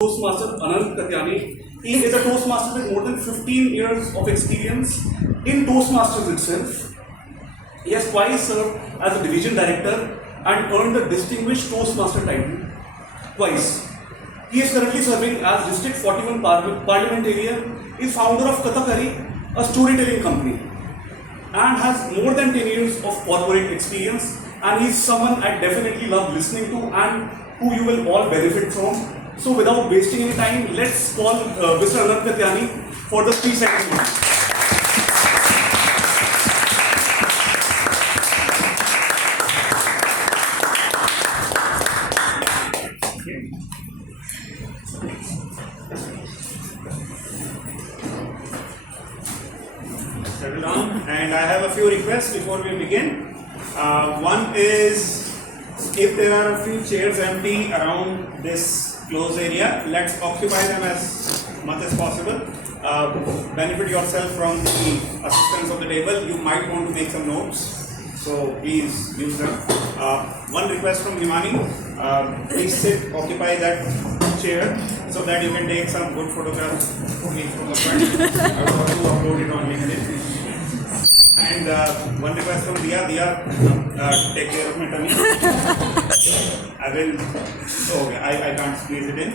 Toastmaster Anant Katyayni. He is a Toastmaster with more than 15 years of experience in Toastmasters itself. He has twice served as a division director and earned the Distinguished Toastmaster title twice. He is currently serving as District 41 Parliamentarian, is founder of Kathakari, a storytelling company, and has more than 10 years of corporate experience, and he is someone I definitely love listening to and who you will all benefit from. So without wasting any time, let's call Mr. Anant Katyayni for the 3-second one. Settle down, and I have a few requests before we begin. One is, if there are a few chairs empty around this closed area, let's occupy them as much as possible. Benefit yourself from the assistance of the table. You might want to make some notes, so please use them. One request from Himani, please sit, occupy that chair so that you can take some good photographs from the front. I will also upload it on LinkedIn. And one request from Dia, take care of my tummy. I will, okay, I can't squeeze it in.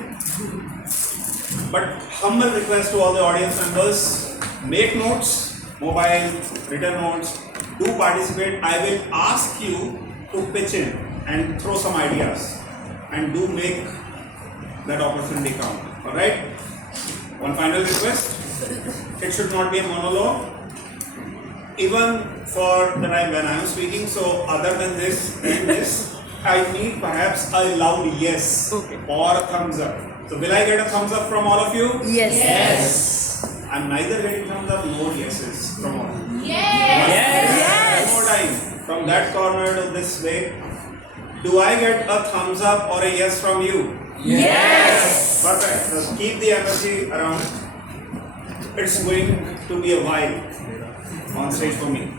But humble request to all the audience members, make notes, mobile, written notes, do participate. I will ask you to pitch in and throw some ideas and do make that opportunity count. Alright? One final request, it should not be a monologue. Even for the time when I am speaking, so other than this and this, I need perhaps a loud yes or a thumbs up. So will I get a thumbs up from all of you? Yes. Yes. I'm neither getting thumbs up nor yeses from all. Yes. Yes. One more time, from that corner to this way, do I get a thumbs up or a yes from you? Yes. Perfect. So keep the energy around. It's going to be a while on stage for me.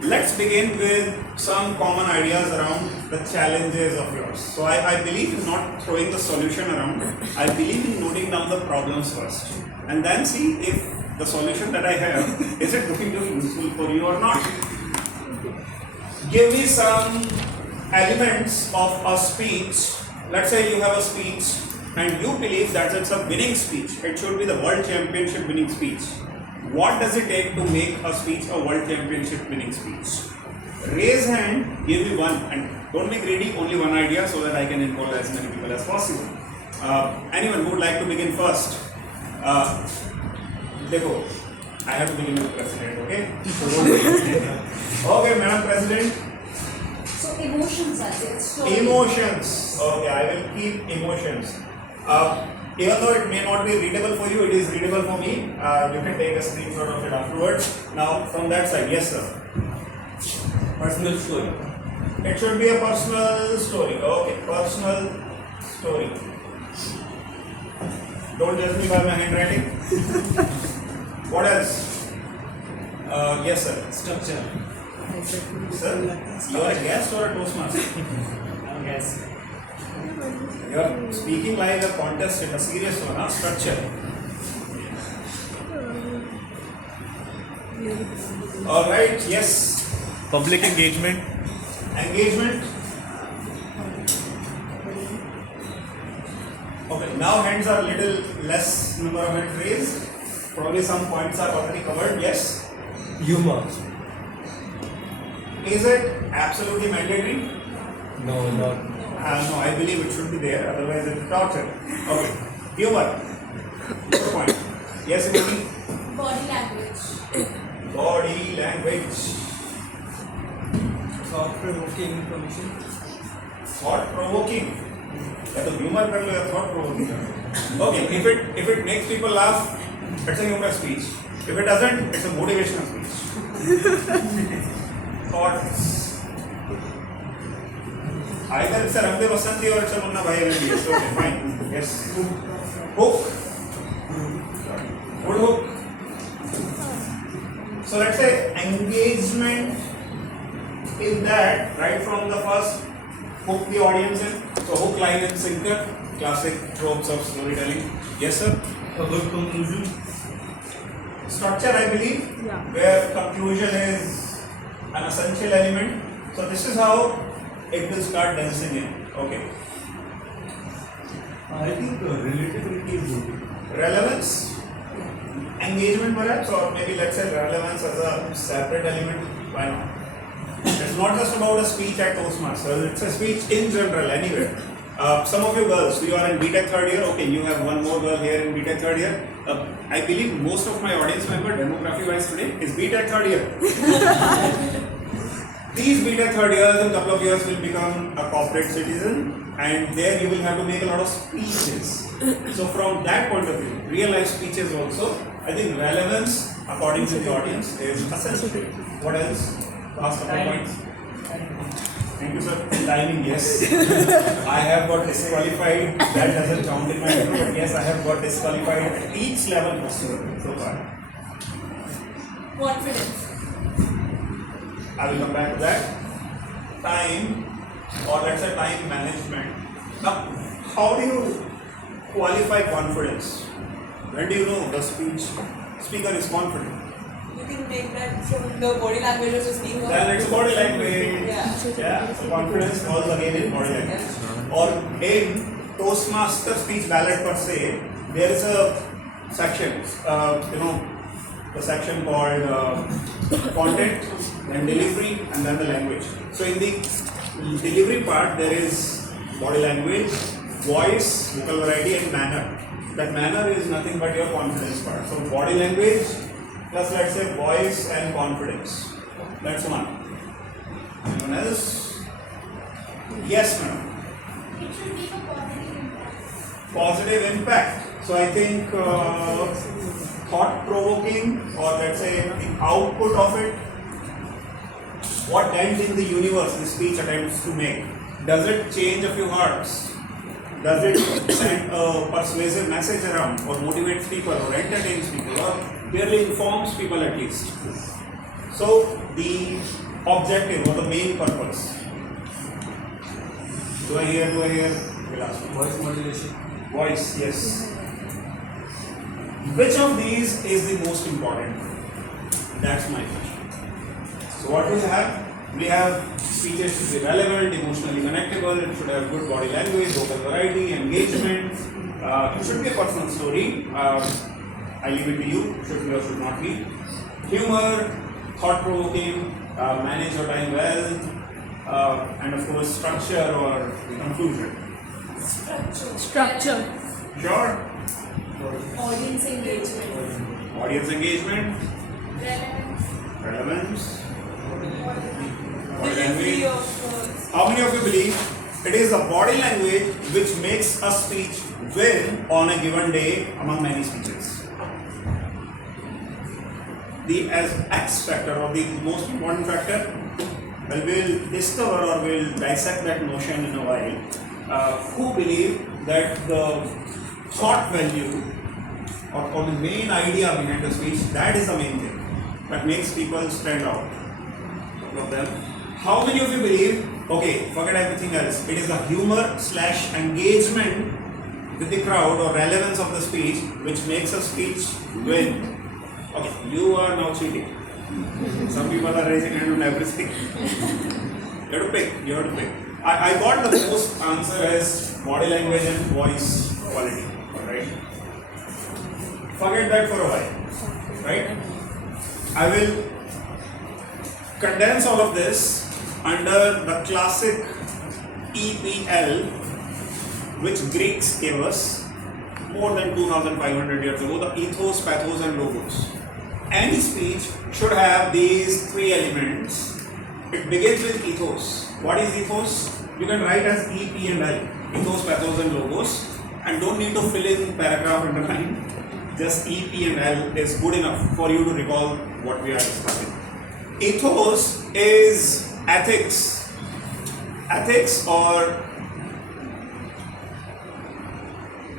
Let's begin with some common ideas around the challenges of yours. So I believe in not throwing the solution around. I believe in noting down the problems first and then see if the solution that I have, is it going to be useful for you or not. Give me some elements of a speech. Let's say you have a speech and you believe that it's a winning speech. It should be the world championship winning speech. What does it take to make a speech a world championship winning speech? Raise hand, give me one, and don't be greedy, only one idea so that I can involve as many people as possible. Anyone who would like to begin first? Dekho, I have to begin with the president, okay? Okay, Madam President. So emotions are there. Emotions. Okay, I will keep emotions. Even though it may not be readable for you, it is readable for me. You can take a screenshot of it afterwards. Now, from that side, yes, sir. Personal story. It should be a personal story. Okay, personal story. Don't judge me by my handwriting. What else? Yes, sir. Structure. Sir, you are a guest or a Toastmaster? I'm guess. You are speaking like a contestant, a serious one, huh? Structure. Alright, yes. Public engagement. Engagement. Okay, now hands are little less number of hands raised. Probably some points are already covered, yes. Humor. Is it absolutely mandatory? No, not. No, I believe it should be there, otherwise it is torture. Okay. Humor. Good point. Yes, Emily? Body language. Body language. Thought-provoking information. Thought-provoking. या तो humor कर लो या thought-provoking. Okay, if it makes people laugh, it's a humor speech. If it doesn't, it's a motivational speech. Thoughts. Either it's a Ramde Vasanti or it's a Munna Bhai LLB. So okay, fine. Yes. Hook. Good hook. So let's say engagement in that right from the first hook the audience in. So hook, line and sinker. classic tropes of storytelling. Yes, sir. A good conclusion. Structure, I believe, where conclusion is an essential element. So this is how it will start dancing in. Okay. I think relatability is good. Relevance, engagement perhaps, or maybe let's say relevance as a separate element. Why not? It's not just about a speech at Toastmasters, it's a speech in general, anywhere. Some of you girls, you are in BTech third year, okay, you have one more girl here in BTech third year. I believe most of my audience member, demography wise today, is BTech third year. These BTech third years in a couple of years will become a corporate citizen, and there you will have to make a lot of speeches. So from that point of view, real life speeches also, I think relevance according to the audience is essential. What else? Last couple of points. Thank you, sir. Timing, yes. I have got disqualified. That doesn't count in my group, but yes, I have got disqualified at each level possible so far. Confidence. I will come back to that. Time, or let's say time management. Now, how do you qualify confidence? When do you know the speaker is confident? You can make that from the body language of the speaker. Then it's body language. Yeah. So confidence falls again in body language. Or in Toastmaster speech ballot per se, there is a section, the section called content, then delivery, and then the language. So in the delivery part, there is body language, voice, vocal variety, and manner. That manner is nothing but your confidence part. So body language plus let's say voice and confidence. That's one. Anyone else? Yes, madam. It should be a positive impact. Positive impact. So I think thought-provoking, or let's say the output of it, what dent in the universe the speech attempts to make. Does it change a few hearts? Does it send a persuasive message around, or motivates people, or entertains people, or barely informs people at least? So the objective or the main purpose. Do I hear? We'll ask you. Voice modulation. Voice, yes. Which of these is the most important? That's my question. So what do we have? We have speeches should be relevant, emotionally connectable, it should have good body language, vocal variety, engagement. It should be a personal story. I leave it to you, should be or should not be. Humor, thought-provoking, manage your time well, and of course structure or conclusion. Structure. Sure. Audience engagement. Audience engagement, Relevance. relevance, body Delivery language. of How many of you believe it is the body language which makes a speech win on a given day among many speeches? The as X factor or the most important factor, well, we'll discover or we'll dissect that notion in a while. Who believe that the thought value or the main idea behind the speech, that is the main thing that makes people stand out. Couple of them. How many of you believe, okay, forget everything else, it is the humor / engagement with the crowd or relevance of the speech which makes a speech win? Okay, you are now cheating. Some people are raising hand on everything. You have to pick. I got the most answer as body language and voice quality. Alright. Forget that for a while. Right? I will condense all of this under the classic EPL which Greeks gave us more than 2,500 years ago, the ethos, pathos and logos. Any speech should have these three elements. It begins with ethos. What is ethos? You can write as E, P and L. Ethos, pathos and logos. And don't need to fill in paragraph underline. Just E, P and L is good enough for you to recall what we are discussing. Ethos is ethics. Ethics, or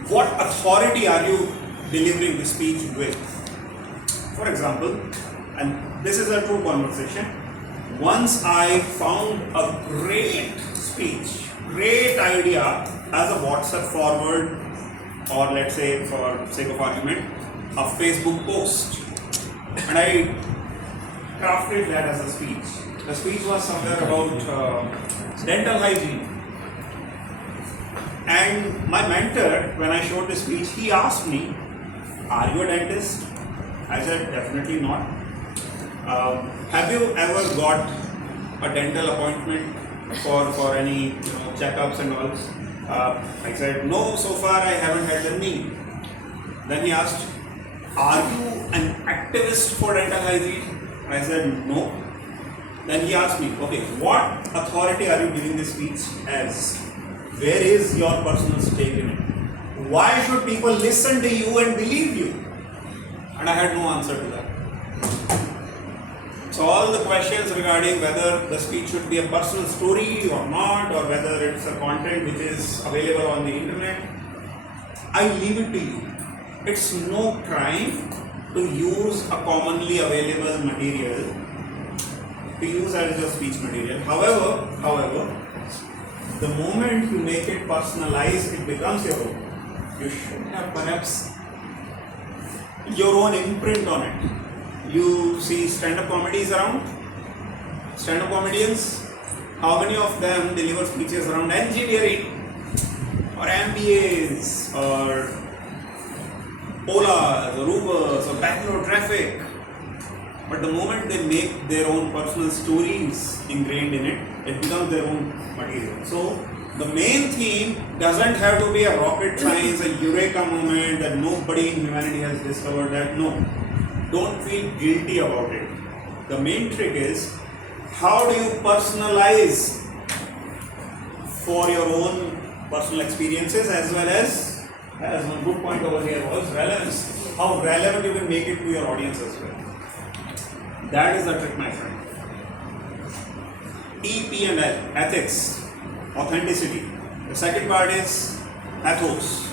what authority are you delivering the speech with? For example, and this is a true conversation, once I found a great speech great idea as a WhatsApp forward, or let's say for sake of argument, a Facebook post. And I crafted that as a speech. The speech was somewhere about dental hygiene. And my mentor, when I showed the speech, he asked me, "Are you a dentist?" I said, "Definitely not." Have you ever got a dental appointment for any checkups and all? I said, "No, so far I haven't had the need." Then he asked, "Are you an activist for dental hygiene?" I said, "No." Then he asked me, "Okay, what authority are you giving this speech as? Where is your personal stake in it? Why should people listen to you and believe you?" And I had no answer to that. So all the questions regarding whether the speech should be a personal story or not, or whether it's a content which is available on the internet, I leave it to you. It's no crime to use a commonly available material, to use as your speech material. However, the moment you make it personalized, it becomes your own. You should have perhaps your own imprint on it. You see stand-up comedies around, stand-up comedians, how many of them deliver speeches around engineering or MBAs or Olas or Ubers or Bangalore traffic? But the moment they make their own personal stories ingrained in it, it becomes their own material. So the main theme doesn't have to be a rocket science, a eureka moment that nobody in humanity has discovered that. No, don't feel guilty about it. The main trick is, how do you personalize for your own personal experiences, as well as one good point over here was relevance. How relevant you can make it to your audience as well. That is the trick, my friend. E, P and L, ethics, authenticity. The second part is pathos.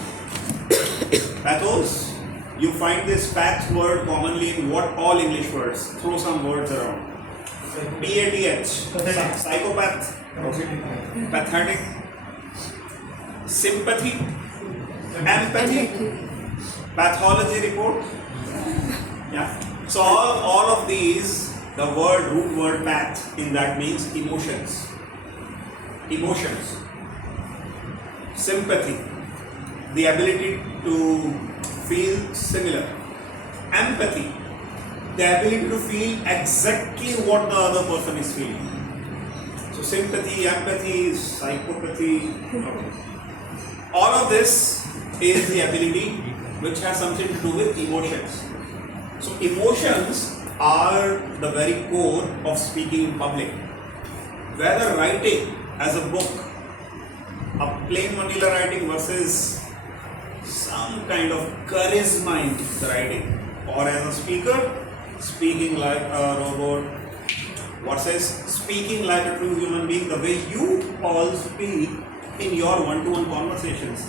Pathos, you find this path word commonly in what all English words. Throw some words around. PATH, psychopath, pathetic, sympathy, empathy, pathology report. Yeah. So all of these, the root word path in that means emotions. Emotions. Sympathy, the ability to feel similar. Empathy, the ability to feel exactly what the other person is feeling. So sympathy, empathy, psychopathy. All of this is the ability which has something to do with emotions. So emotions are the very core of speaking in public. Whether writing as a book, a plain vanilla writing versus some kind of charisma in the writing, or as a speaker, speaking like a robot versus speaking like a true human being, the way you all speak in your one-to-one conversations.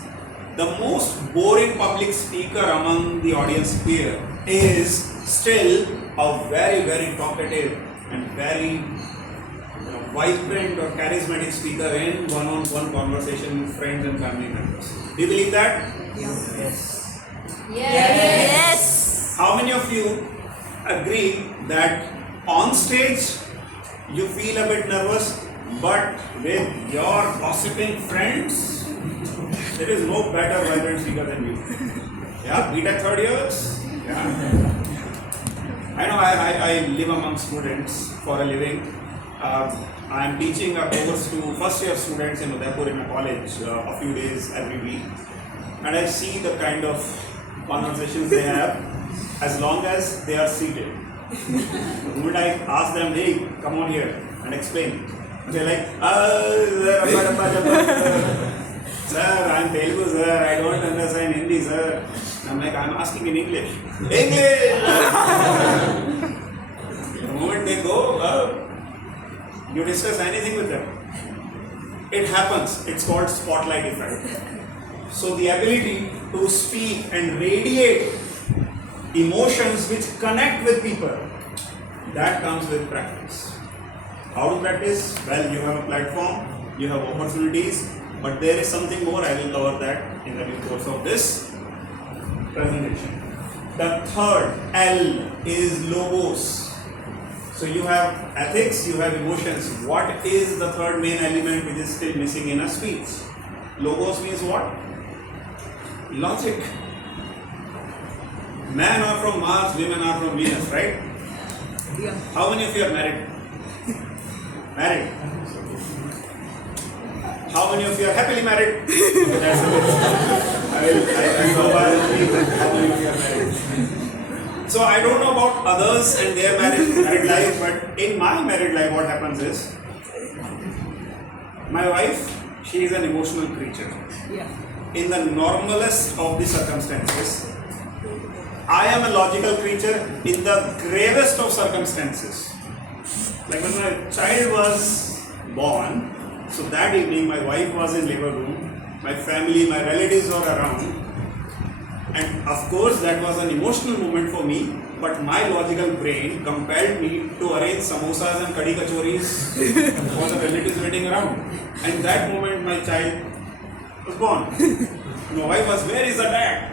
The most boring public speaker among the audience here is still a very, very talkative and very vibrant or charismatic speaker in one-on-one conversation with friends and family members. Do you believe that? Yes. How many of you agree that on stage you feel a bit nervous, but with your gossiping friends, there is no better vibrant speaker than you? Yeah, BTech third years? Yeah. I know I live among students for a living. I am teaching a course to first year students in Udaipur in a college a few days every week. And I see the kind of conversations they have as long as they are seated. The moment I ask them, "Hey, come on here and explain," they're like, "Sir, I'm Telugu, sir, I don't understand Hindi, sir." I'm like, "I'm asking in English." English! The moment they go, you discuss anything with them. It happens. It's called spotlight effect. So the ability to speak and radiate emotions which connect with people, that comes with practice. How to practice? Well, you have a platform, you have opportunities, But there is something more, I will cover that in the due course of this presentation. The third L is logos. So you have ethics, you have emotions. What is the third main element which is still missing in a speech? Logos means what? Logic. Men are from Mars, women are from Venus, right? Yeah. How many of you are married? Married. How many of you are happily married? That's a bit. I go by the three. How many of you are married? So I don't know about others and their married life, but in my married life, what happens is, my wife, she is an emotional creature. Yeah. In the normalest of the circumstances, I am a logical creature in the gravest of circumstances. Like when my child was born, so that evening my wife was in labor room, my family, my relatives were around, and of course that was an emotional moment for me, but my logical brain compelled me to arrange samosas and kadi kachoris for the relatives waiting around. And that moment my child was born. My wife was, where is the dad?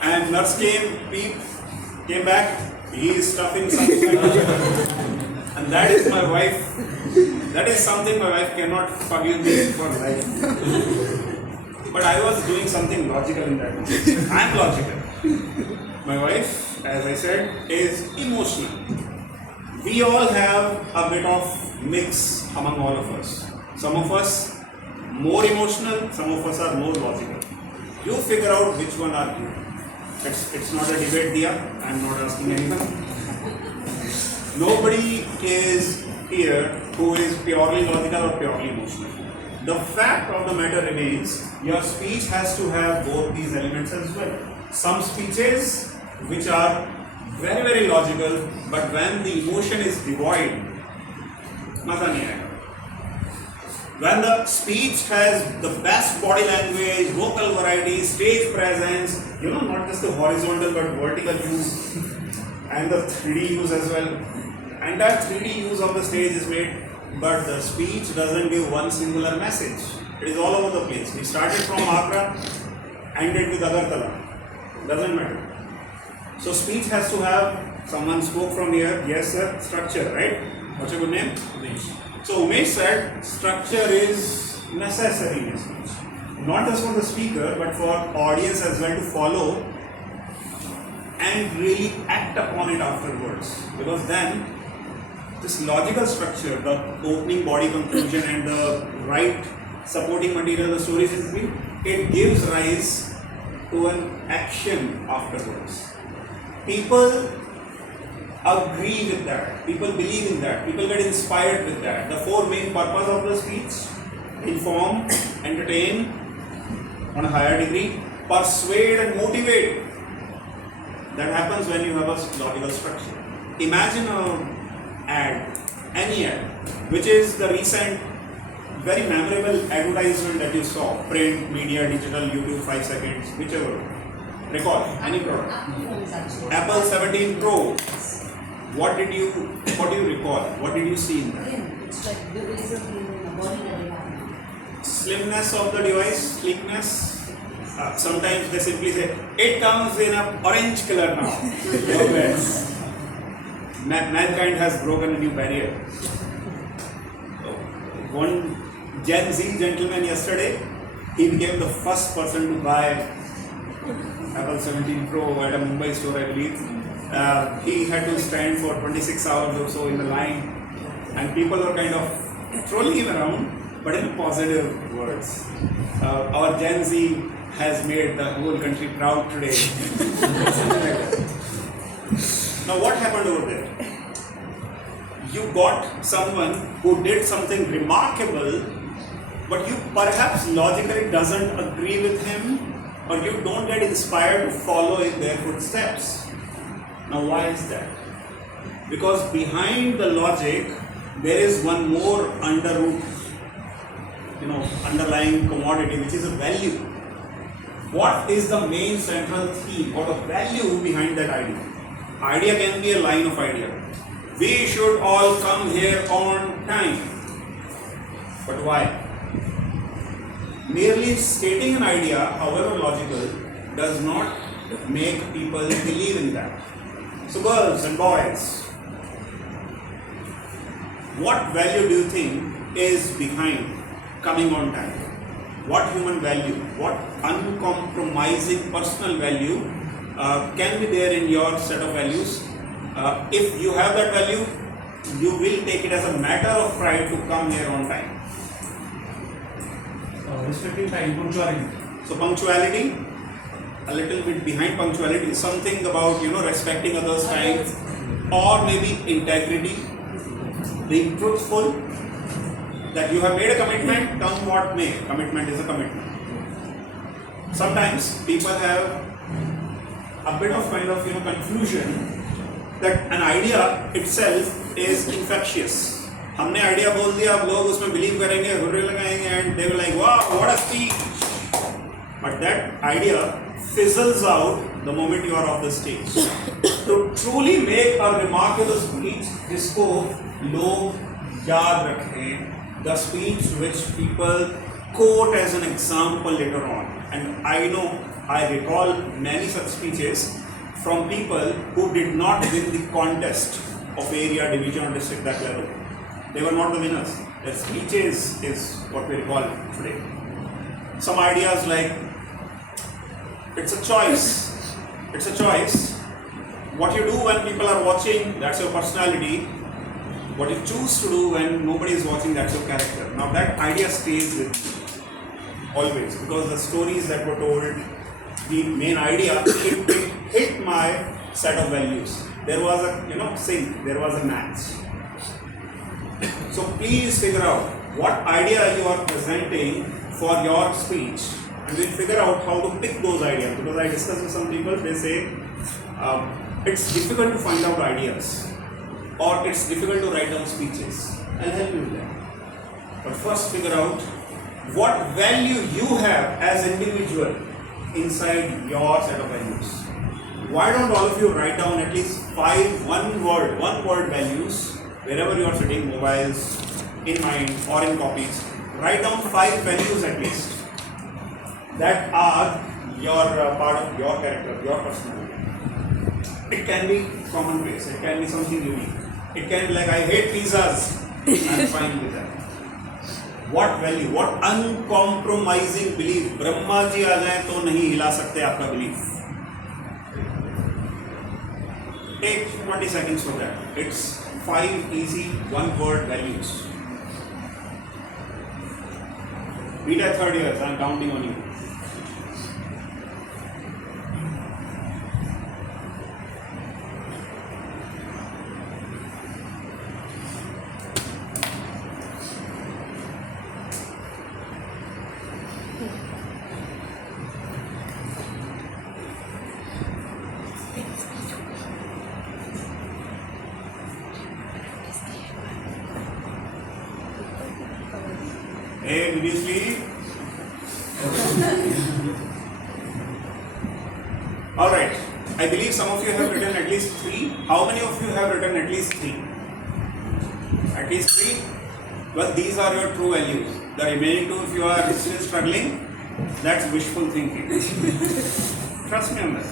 And nurse came back, he is stuffing something. And that is my wife, that is something my wife cannot forgive me for life. But I was doing something logical in that moment. I am logical. My wife, as I said, is emotional. We all have a bit of mix among all of us. Some of us more emotional, some of us are more logical. You figure out which one are you. It's not a debate, Dia. I am not asking anyone. Nobody is here who is purely logical or purely emotional. The fact of the matter remains, your speech has to have both these elements as well. Some speeches which are very, very logical, but when the emotion is devoid, maza nahi aayega. When the speech has the best body language, vocal variety, stage presence, not just the horizontal but vertical use, and the 3D use as well. And that 3D use of the stage is made, but the speech doesn't give one singular message. It is all over the place. We started from Agra, ended with Agartala. Doesn't matter. So speech has to have, someone spoke from here, yes sir, structure, right? What's your good name? Umesh. So Umesh said, structure is necessary in speech. Not just for the speaker, but for audience as well to follow and really act upon it afterwards. Because then, this logical structure, the opening body conclusion and the right supporting material, the stories in between, it gives rise to an action afterwards. People agree with that, people believe in that, people get inspired with that. The four main purposes of the speech: inform, entertain on a higher degree, persuade and motivate. That happens when you have a logical structure. Imagine an ad, any ad, which is the recent very memorable advertisement that you saw, print, media, digital, YouTube, 5 seconds, whichever. Recall any product. Apple 17 Pro. What do you recall? What did you see in that? It's like there is a body that they have. Slimness of the device, sleekness. Sometimes they simply say, it comes in an orange color now. Mankind has broken a new barrier. One Gen Z gentleman yesterday, he became the first person to buy Apple 17 Pro at a Mumbai store, I believe. He had to stand for 26 hours or so in the line, and people were kind of trolling him around, but in positive words. Our Gen Z has made the whole country proud today. Now what happened over there? You got someone who did something remarkable, but you perhaps logically doesn't agree with him, or you don't get inspired to follow in their footsteps. Now why is that? Because behind the logic, there is one more underlying commodity, which is a value. What is the main central theme or the value behind that idea? Idea can be a line of idea. We should all come here on time. But why? merely stating an idea, however logical, does not make people believe in that. So girls and boys, what value do you think is behind coming on time? What human value, what uncompromising personal value can be there in your set of values? If you have that value, you will take it as a matter of pride to come here on time. Respecting time, punctuality. So punctuality, a little bit behind punctuality, something about respecting others' time, or maybe integrity, being truthful, that you have made a commitment, come what may. Commitment is a commitment. Sometimes people have a bit of confusion that an idea itself is infectious. हमने idea बोल दिया, अब लोग उसमें believe करेंगे, hurray लगाएंगे, and they will like, wow, what a speech. But that idea fizzles out the moment you are off the stage. To truly make a remarkable speech, जिसको लोग याद रखें, the speech which people quote as an example later on. And I know, I recall many such speeches from people who did not win the contest of area, division or district that level. They were not the winners. Their speeches is what we recall today. Some ideas like, it's a choice. It's a choice. What you do when people are watching, that's your personality. What you choose to do when nobody is watching, that's your character. Now that idea stays with you always, because the stories that were told, the main idea, it hit my set of values. There was a, Singh, there was a match. So please figure out what idea you are presenting for your speech, and we'll figure out how to pick those ideas. Because I discussed with some people, they say it's difficult to find out ideas, or it's difficult to write down speeches. I'll help you with that. But first figure out what value you have as individual inside your set of values. Why don't all of you write down at least 5 one word values wherever you are sitting, mobiles, in mind or in copies. Write down 5 values at least that are your part of your character, your personality. It can be commonplace, it can be something unique. It can be like, I hate pizzas, I'm fine with that. What value, what uncompromising belief, Brahma ji आ जाए तो नहीं हिला सकते आपका belief. Take 20 seconds for that. It's 5 easy one-word values. BTech third years, I'm counting on you. Hey, did you sleep? Alright, I believe some of you have written at least 3. How many of you have written at least 3? At least 3? Well, these are your true values. The remaining 2, if you are still struggling, that's wishful thinking. Trust me on that.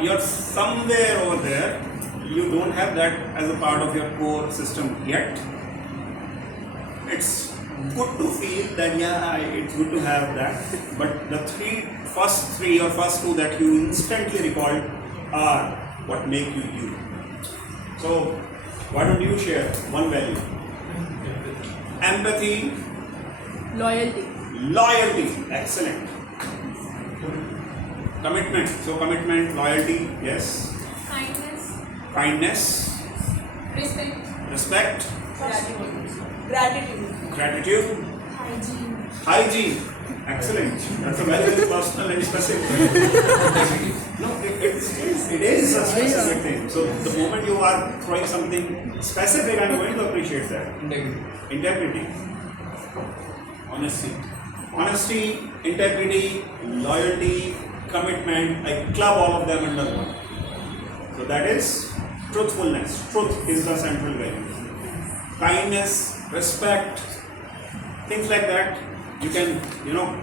You are somewhere over there. You don't have that as a part of your core system yet. It's good to feel that it's good to have that, but the first three or first 2 that you instantly recalled are what make you you. So why don't you share one value? Empathy. Loyalty. Excellent. Commitment. So commitment, loyalty, yes. Kindness. Respect. Gratitude. Hygiene. Excellent. That's a very personal and specific. No, it is a specific thing. So the moment you are throwing something specific, I'm going to appreciate that. Integrity. Honesty, integrity, loyalty, commitment. I club all of them under one. So that is truthfulness. Truth is the central value. Kindness, respect, things like that. you can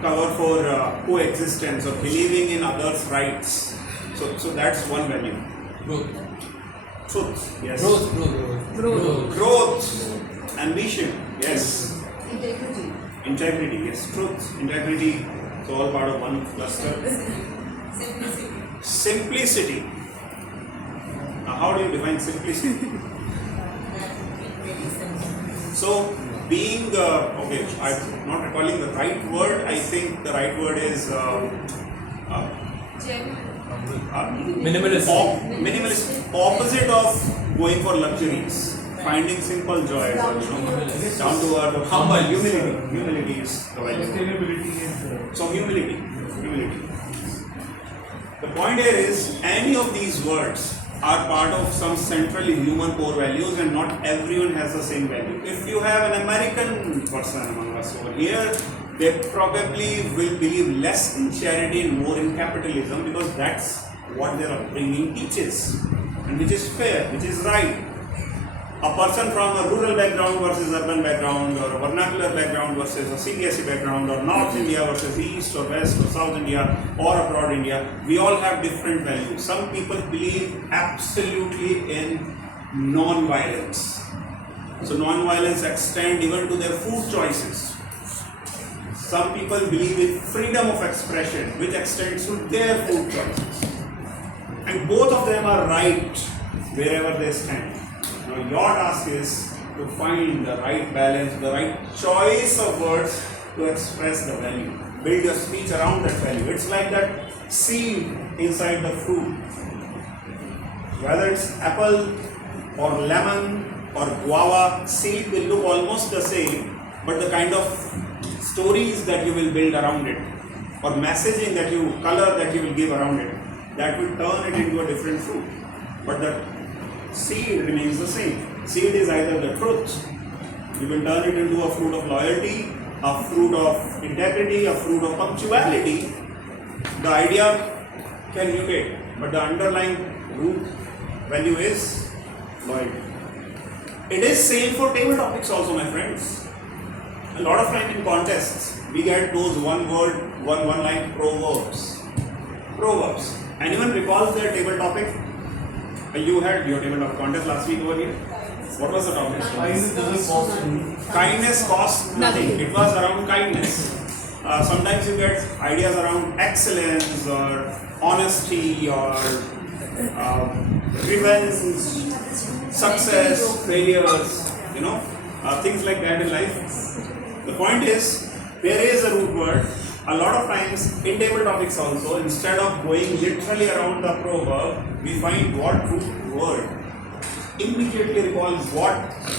cover for coexistence or believing in others' rights. So that's one value. Truth. Yes. Growth. Ambition. Yes. Integrity. Yes. Truth. Integrity. It's all part of one cluster. Simplicity. Now, how do you define simplicity? So, Being okay, I'm not recalling the right word. I think the right word is Minimalist. Minimalist. Opposite of going for luxuries, finding simple joy. Down to earth, humble. Humility is the value. Sustainability is. So humility. The point here is any of these words are part of some centrally human core values, and not everyone has the same value. If you have an American person among us over here, they probably will believe less in charity and more in capitalism, because that's what their upbringing teaches, and which is fair, which is right. A person from a rural background versus urban background, or a vernacular background versus a CBSE background, or North India versus East or West or South India or abroad India, we all have different values. Some people believe absolutely in non-violence. So non-violence extends even to their food choices. Some people believe in freedom of expression, which extends to their food choices. And both of them are right wherever they stand. Now your task is to find the right balance, the right choice of words to express the value. Build your speech around that value. It's like that seed inside the fruit. Whether it's apple or lemon or guava, seed will look almost the same, but the kind of stories that you will build around it, or messaging that you, color that you will give around it, that will turn it into a different fruit. But the seed remains the same. Seed is either the truth, you will turn it into a fruit of loyalty, a fruit of integrity, a fruit of punctuality. The idea can mutate, but the underlying root value is loyalty. It is same for table topics also, my friends. A lot of time in contests, we get those one line proverbs. Anyone recalls their table topic? You had your table topic contest last week over here. What was the topic? Kindness costs nothing. It was around kindness. Sometimes you get ideas around excellence or honesty or revenge, success, failures, things like that in life. The point is, there is a root word. A lot of times in table topics also, instead of going literally around the proverb, we find what root word immediately recalls what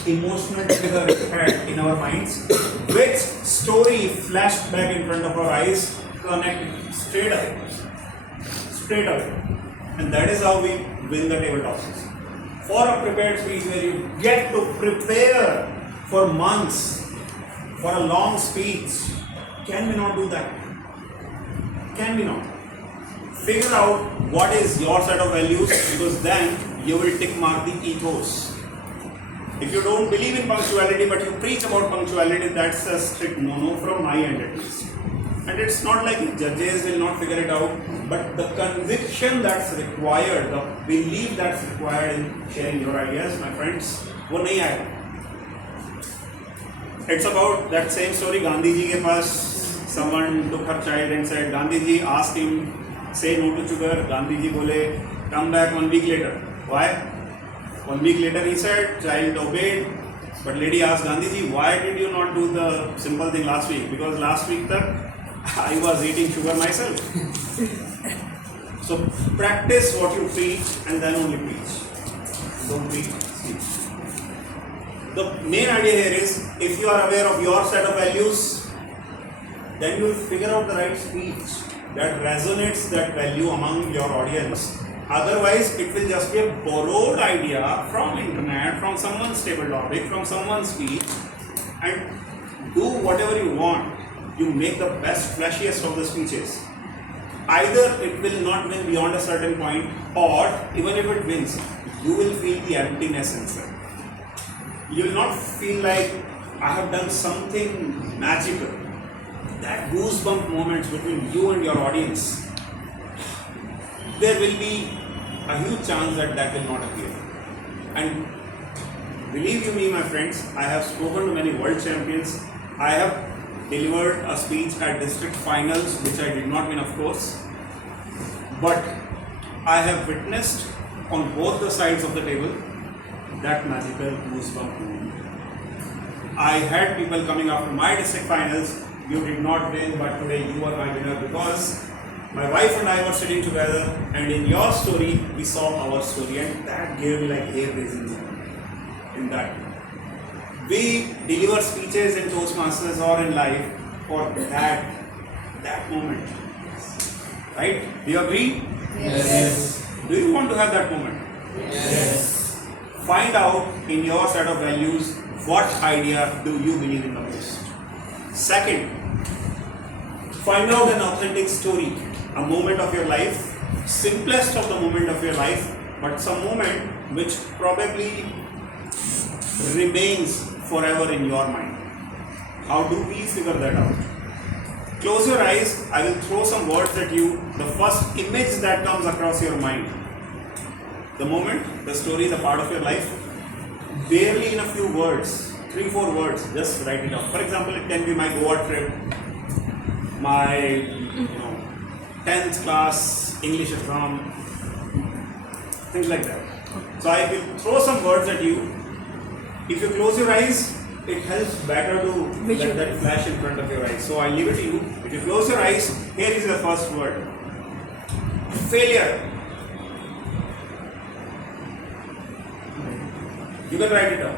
emotional trigger it had in our minds, which story flashed back in front of our eyes, connect straight away. And that is how we win the table topics. For a prepared speech where you get to prepare for months for a long speech, can we not do that? Can we not? Figure out what is your set of values, because then you will tick mark the ethos. If you don't believe in punctuality but you preach about punctuality, that's a strict no-no from my end at least. And it's not like judges will not figure it out, but the conviction that's required, the belief that's required in sharing your ideas, my friends, वो नहीं आएगा. It's about that same story. Gandhi ji ke paas someone took her child and said, Gandhi ji asked him, say no to sugar. Gandhi ji bole, come back 1 week later. Why? 1 week later he said, child obeyed. But lady asked Gandhi ji, why did you not do the simple thing last week? Because last week I was eating sugar myself. So practice what you preach and then only preach. Don't preach, speak. The main idea here is, if you are aware of your set of values, then you will figure out the right speech that resonates that value among your audience. Otherwise, it will just be a borrowed idea from internet, from someone's table topic, from someone's speech, and do whatever you want. You make the best, flashiest of the speeches. Either it will not win beyond a certain point, or even if it wins, you will feel the emptiness inside. You will not feel like I have done something magical. that goosebump moments between you and your audience, there will be a huge chance that that will not appear. And believe you me, my friends, I have spoken to many world champions. I have delivered a speech at district finals, which I did not win, of course. But I have witnessed on both the sides of the table that magical goosebump moment. I had people coming after my district finals, you did not win, but today you are my winner, because my wife and I were sitting together, and in your story, we saw our story, and that gave me like hair raising in that. We deliver speeches in Toastmasters or in life for that moment. Right? Do you agree? Yes. Do you want to have that moment? Yes. Find out in your set of values what idea do you believe in the most. Second, find out an authentic story, a moment of your life, simplest of the moment of your life, but some moment which probably remains forever in your mind. How do we figure that out? Close your eyes, I will throw some words at you. The first image that comes across your mind, the moment, the story is a part of your life, barely in a few words, 3-4 words, just write it down. For example, it can be my Goa trip, my 10th class English exam, things like that. So I will throw some words at you. If you close your eyes, it helps better to let that flash in front of your eyes. So I leave it to you. If you close your eyes, here is the first word. Failure. You can write it down.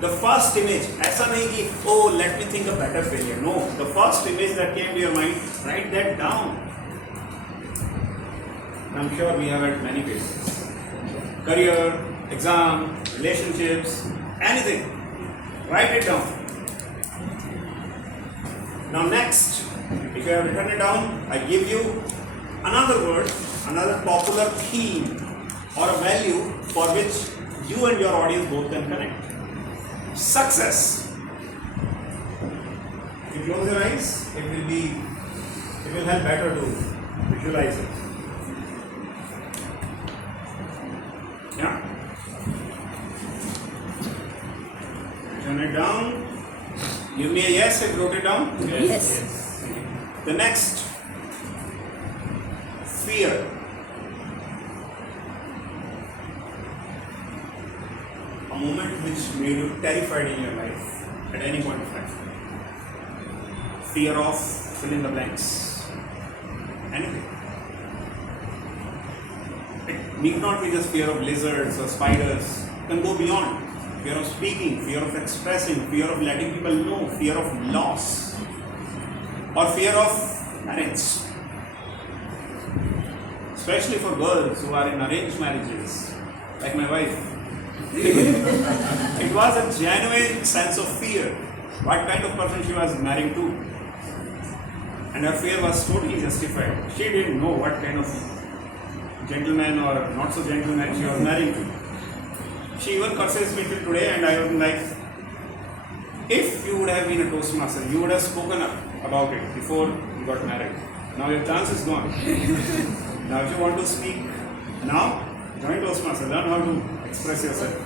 The first image, ऐसा नहीं कि oh let me think a better failure. No, the first image that came to your mind, write that down. I'm sure we have had many cases. Career, exam, relationships, anything. Write it down. Now next, if you have written it down, I give you another word, another popular theme or a value for which you and your audience both can connect. Success. If you close your eyes, it will help better to visualize it. Yeah. Turn it down. Give me a yes if you wrote it down. Yes. The next, fear. A moment which made you terrified in your life at any point of time. Fear of fill in the blanks. Anything. It need not be just fear of lizards or spiders. It can go beyond. Fear of speaking, fear of expressing, fear of letting people know, fear of loss, or fear of marriage. Especially for girls who are in arranged marriages, like my wife. It was a genuine sense of fear. What kind of person she was married to. And her fear was totally justified. She didn't know what kind of gentleman or not so gentleman she was married to. She even curses me till today, and I was like, if you would have been a Toastmaster, you would have spoken up about it before you got married. Now your chance is gone. Now if you want to speak now, join Toastmaster, learn how to express yourself.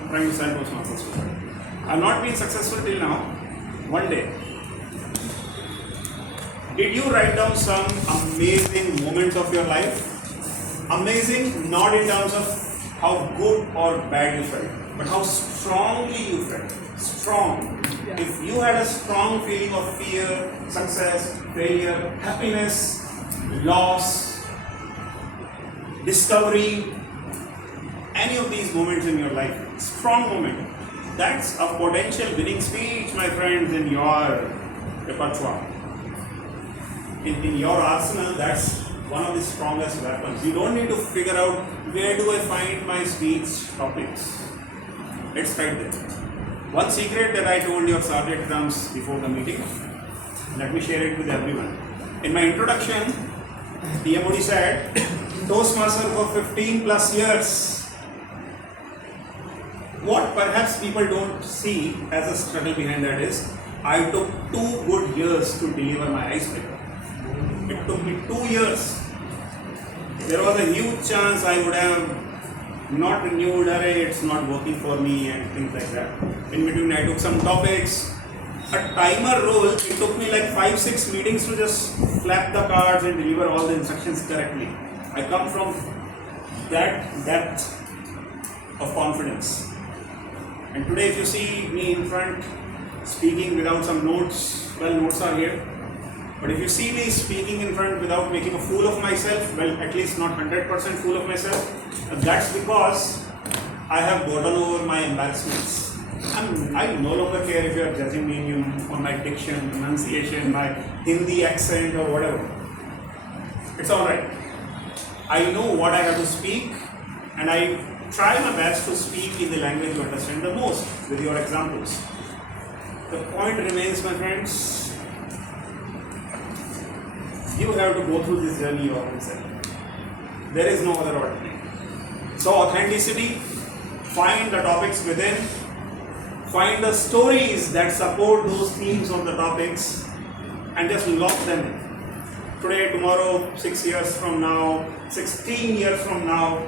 I'm trying to sell Toastmasters to her. I have not been successful till now. One day. Did you write down some amazing moments of your life? Amazing, not in terms of how good or bad you felt, but how strongly you felt. Strong. Yeah. If you had a strong feeling of fear, success, failure, happiness, loss, discovery, any of these moments in your life, strong moment, that's a potential winning speech, my friends, in your repertoire. In your arsenal, that's one of the strongest weapons. You don't need to figure out where do I find my speech topics. It's right there. One secret that I told your sergeant exams before the meeting, let me share it with everyone. In my introduction, the MOD said, Toastmaster for 15 plus years. What perhaps people don't see as a struggle behind that is, I took 2 good years to deliver my icebreaker. It took me 2 years. There was a huge chance I would have not renewed, it's not working for me and things like that. In between I took some topics. A timer role, it took me like 5-6 meetings to just flap the cards and deliver all the instructions correctly. I come from that depth of confidence. And today if you see me in front speaking without some notes, well, notes are here. But if you see me speaking in front without making a fool of myself, well, at least not 100% fool of myself, that's because I have gotten over my embarrassments. I no longer care if you are judging me on my diction, enunciation, my Hindi accent or whatever. It's alright. I know what I have to speak and I try my best to speak in the language you understand the most with your examples. The point remains, my friends, you have to go through this journey yourself. There is no other alternative. So authenticity, find the topics within, find the stories that support those themes of the topics and just lock them in. Today, tomorrow, 6 years from now, 16 years from now,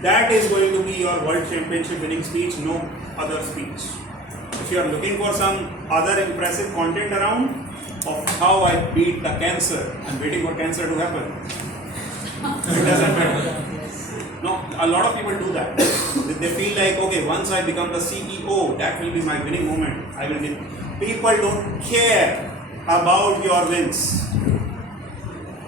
that is going to be your world championship winning speech, no other speech. If you are looking for some other impressive content around of how I beat the cancer, I'm waiting for cancer to happen. It doesn't matter. No, a lot of people do that. They feel like, okay, once I become the CEO, that will be my winning moment. I will win. People don't care about your wins.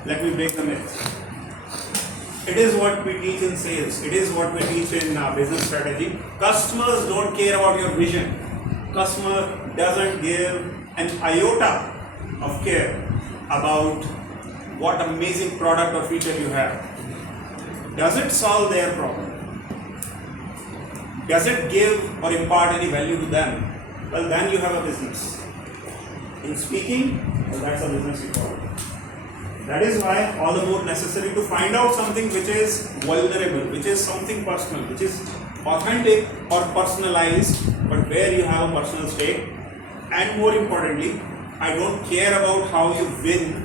Let me break the myth. It is what we teach in sales. It is what we teach in business strategy. Customers don't care about your vision. Customer doesn't give an iota of care about what amazing product or feature you have. Does it solve their problem? Does it give or impart any value to them? Well, then you have a business. In speaking, well, that's a business you follow. That is why all the more necessary to find out something which is vulnerable, which is something personal, which is authentic or personalized, but where you have a personal stake. And more importantly, I don't care about how you win,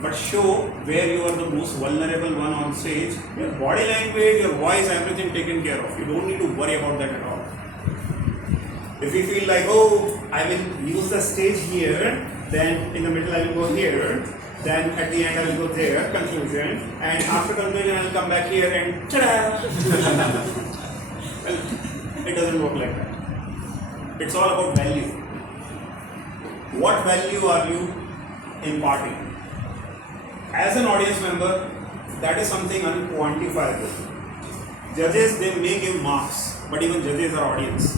but show where you are the most vulnerable one on stage. Your body language, your voice, everything taken care of. You don't need to worry about that at all. If you feel like, oh, I will use the stage here, then in the middle I will go here, then at the end I will go there, conclusion, and after conclusion I will come back here and ta-da! Well, it doesn't work like that. It's all about value. What value are you imparting? As an audience member, that is something unquantifiable. Judges, they may give marks, but even judges are audience.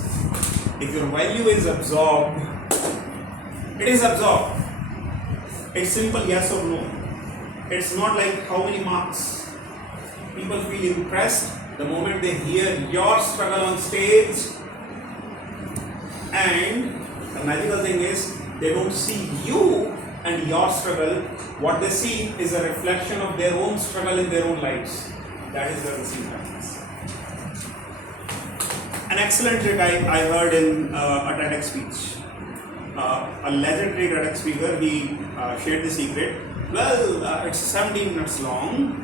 If your value is absorbed, it is absorbed. It's simple yes or no. It's not like how many marks. People feel impressed the moment they hear your struggle on stage, and the magical thing is they don't see you and your struggle. What they see is a reflection of their own struggle in their own lives. That is where the scene happens. An excellent trick I heard in a TEDx speech. A legendary TEDx speaker, he shared the secret. Well, it's 17 minutes long,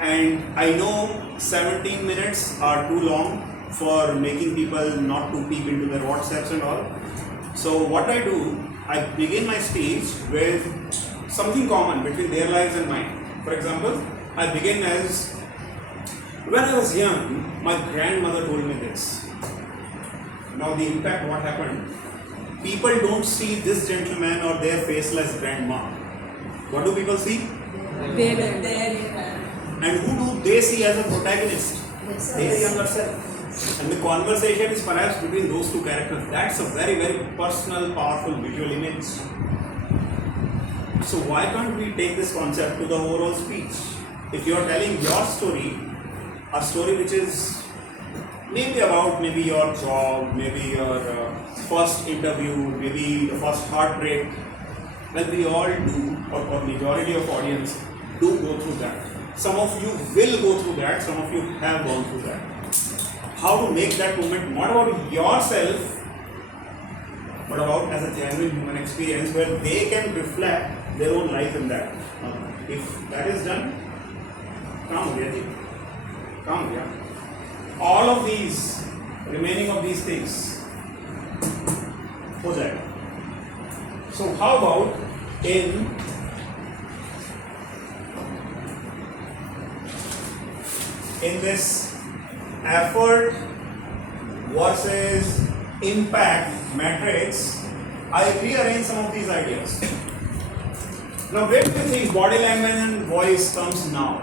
and I know 17 minutes are too long for making people not to peep into their WhatsApps and all. So what I do, I begin my speech with something common between their lives and mine. For example, I begin as, when I was young, my grandmother told me this. Now the impact, what happened? People don't see this gentleman or their faceless grandma. What do people see? And who do they see as a protagonist? Their younger self. And the conversation is perhaps between those two characters. That's a very, very personal, powerful visual image. So why can't we take this concept to the overall speech? If you are telling your story, a story which is maybe about your job, maybe your first interview, maybe the first heartbreak, well, we all do, or majority of audience do go through that. Some of you will go through that, some of you have gone through that. How to make that moment not about yourself, but about as a genuine human experience where they can reflect their own life in that. If that is done, come here, come here. All of these, remaining of these things, हो जाएगा. So how about in this effort versus impact matrix, I rearrange some of these ideas. Now, where do you think body language and voice comes now?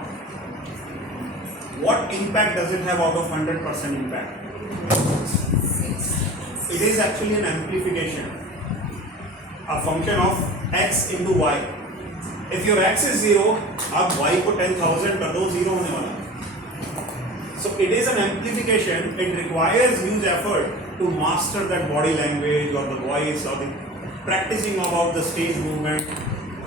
What impact does it have out of 100% impact? It is actually an amplification, a function of x into y. If your x is 0, आप y को 10,000 कर दो, 0 होने वाला. So it is an amplification. It requires huge effort to master that body language or the voice or the practicing about the stage movement,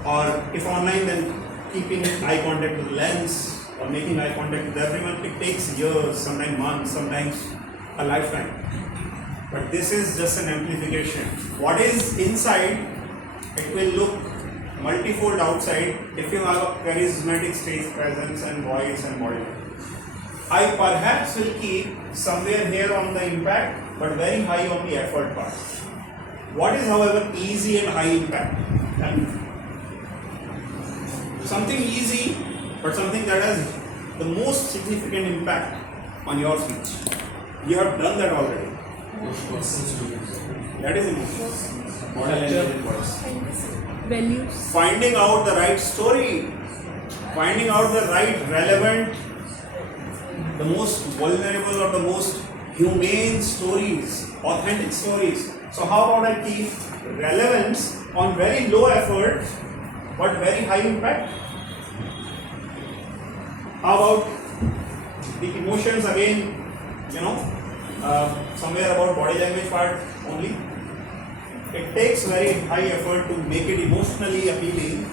or if online then keeping eye contact with the lens or making eye contact with everyone. It takes years, sometimes months, sometimes a lifetime. But this is just an amplification. What is inside, it will look multifold outside if you have a charismatic stage presence and voice and body language. I perhaps will keep somewhere here on the impact, but very high on the effort part. What is, however, easy and high impact? And something easy, but something that has the most significant impact on your speech. You have done that already. That is emotion. Body language and voice. Values. Finding out the right story, finding out the right relevant, the most vulnerable or the most humane stories, authentic stories. So how about I keep relevance on very low effort but very high impact? How about the emotions again, somewhere about body language part only? It takes very high effort to make it emotionally appealing,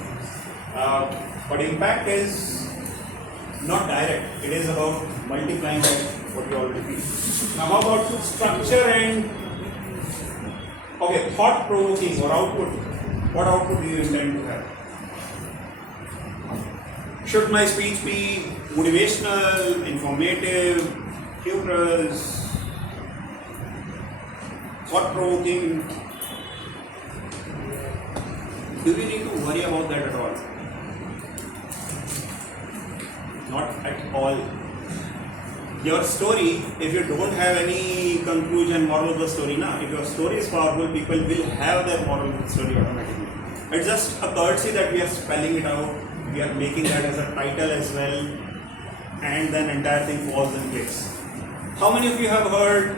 but impact is not direct. It is about multiplying what you already feel. Now, how about structure and thought-provoking or output? What output do you intend to have? Should my speech be motivational, informative, humorous, thought-provoking? Do we need to worry about that at all? Not at all. Your story, if you don't have any conclusion, moral of the story, if your story is powerful, people will have their moral of the story automatically. It's just a courtesy that we are spelling it out, we are making that as a title as well, and then entire thing falls in place. How many of you have heard,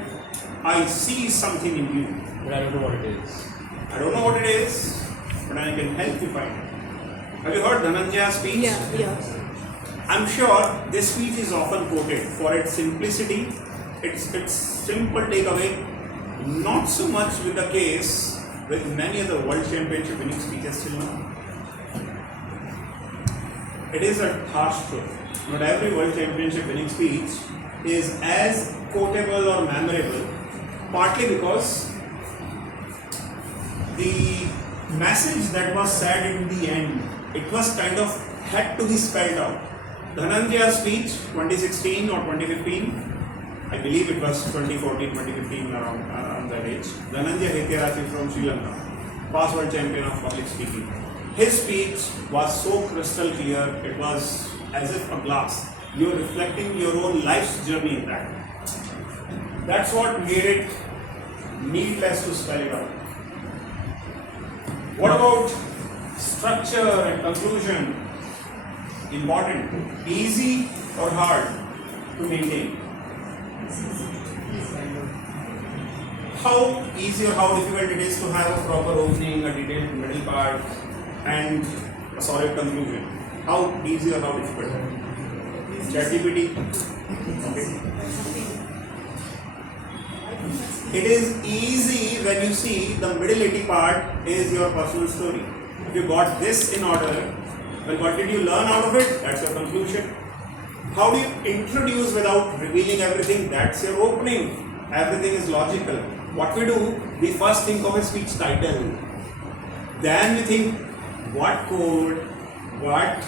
I see something in you? But I don't know what it is. I don't know what it is, but I can help you find it. Have you heard Dhananjay's speech? Yeah. I'm sure this speech is often quoted for its simplicity, its simple takeaway. Not so much with the case with many other world championship winning speeches till now. It is a harsh truth. Not every world championship winning speech is as quotable or memorable, partly because the message that was said in the end, it was kind of had to be spelled out. Dhananjay's speech, 2016 or 2015, I believe it was 2014, 2015 around that age. Dhananjay Hetirachi from Sri Lanka, past world champion of public speaking. His speech was so crystal clear, it was as if a glass. You're reflecting your own life's journey in that. That's what made it needless to spell it out. What about structure and conclusion? Important. Easy or hard to maintain? How easy or how difficult it is to have a proper opening, a detailed middle part, and a solid conclusion? How easy or how difficult? ChatGPT. Okay. It is easy when you see the middle part is your personal story. If you got this in order, well, what did you learn out of it? That's your conclusion. How do you introduce without revealing everything? That's your opening. Everything is logical. what we do, we first think of a speech title. Then we think what code, what